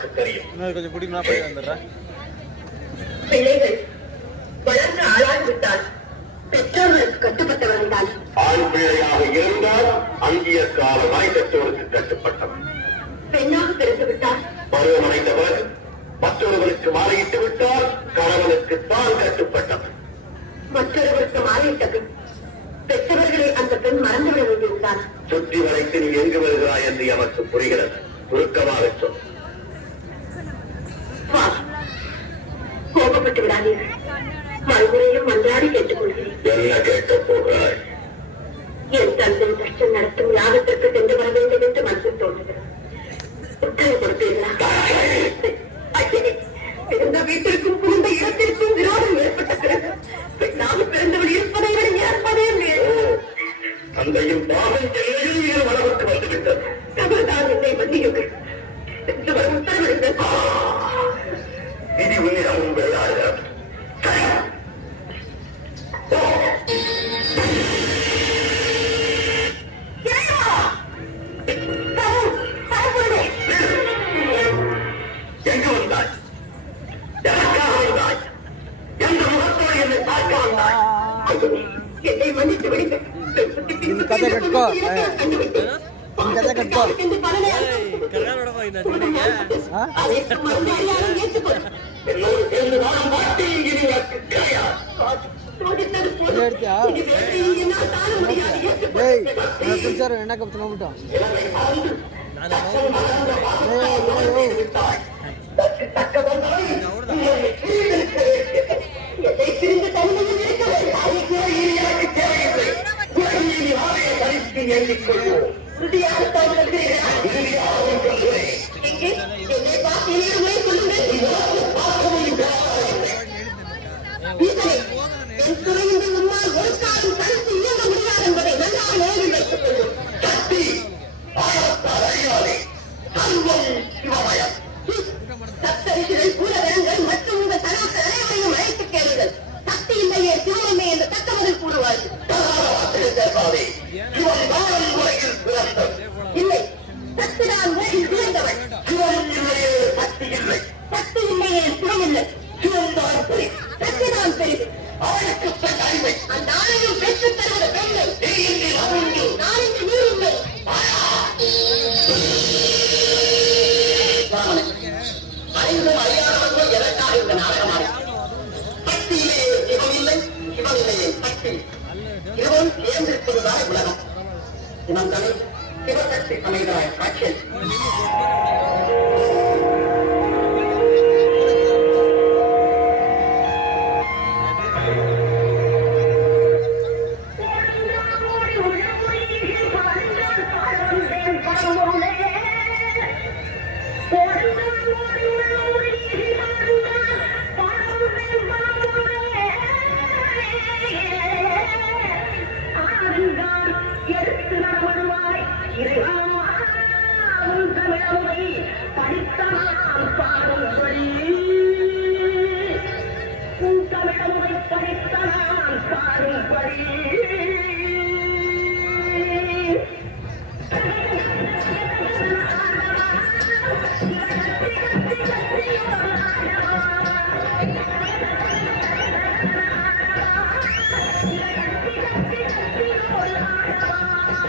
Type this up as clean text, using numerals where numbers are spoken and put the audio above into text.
உனக்கு தெரியும். கொஞ்சம் பிடிமா போய் வந்துடுறேன். பிள்ளைகள் வளர்ந்து ஆளாகிவிட்டால் பெற்றோர்களுக்கு கட்டுப்பட்டவர்கள் தான். ஆண் பிள்ளையாக இருந்தால் அங்கிய காலமாய் பெற்றோருக்கு கட்டுப்பட்டவன். பெண்ணாக பிறந்து விட்டால் பருவமடைந்தவர் மற்றொருவருக்கு மாலையிட்டு விட்டால் கணவனுக்கு தான் கட்டுப்பட்டவன். மற்றொருவருக்கு மாலையிட்ட பின் பெற்றவர்களை அந்த பெண் மறந்துவிட வேண்டியிருந்தார். சுற்றி வளைத்து நீ எங்கு வருகிறாய் என்று எமக்கு புரிகிறது. சுருக்கமாக சொல். கோபப்பட்டு விடாதீர்கள். மறுமுறையும் மன்றாடி கேட்டுக் கொள்கிறேன். என்ன கேட்கப் போகிறாய்? என் தந்தை தர்ஷன் நடத்தும் யாகத்திற்கு சென்று வர வேண்டும் என்று மனசில் தோன்றுகிறது. உத்தரவு கொடுப்பீர்களா? பிறந்த வீட்டிற்கும் புகுந்த இடத்திற்கும் விரோதம் ஏற்பட்ட பிறகு பெண்ணாக பிறந்தவள் இருப்பதை விட ஏற்பதே தந்தையும் பாவம் எல்லையில் வளர்த்து வந்துவிட்டது. தவறுதான் என்னை மன்னியுங்கள் என்று வர உத்தரவிடுங்கள். விதி உன்னிடம் உண்மையாக எங்கு வந்தாய்? எதற்காக வந்தாய்? எந்த முகத்தோடு என்னை பார்க்க வந்தாய்? என்னை மன்னித்து விடுங்கள். கதை கட்டுக்கோ. கதை கட்டுக்கோ. என்னோடு சேர்ந்து வாழும் வாட்டி இனி உனக்கு கிடையாது. என்ன கப்சன் விட்டோம். மற்றும் உங்கள் சனாத்தன அனைவரையும் அழைத்து கேளுங்கள். சக்தி இல்லையே சிவமே என்று தக்க முதல் கூறுவார்கள். இல்லை, சக்திதான் உலகில் சிறந்தவள். சக்தி இல்லை. சக்தி இல்லையே சிவம் இல்லை. சக்திதான் பெரிது. அவனுக்கு அடிமை. அந்த ஆணையும் பெற்றுத் தருவது பெண்கள். நான் இன்று நீ இல்லை. அறிந்தும் அறியாதவர்கள் எதற்காக இந்த நாடகமாக? சக்தியிலே சிவம் இல்லை, சிவனிலேயே சக்தி. சிவன் சேர்ந்திருப்பதுதான் உலகம். சிவன் தனி சிவசக்தி அமைகிறாய் காட்சியில். படித்தான் பாரும்படி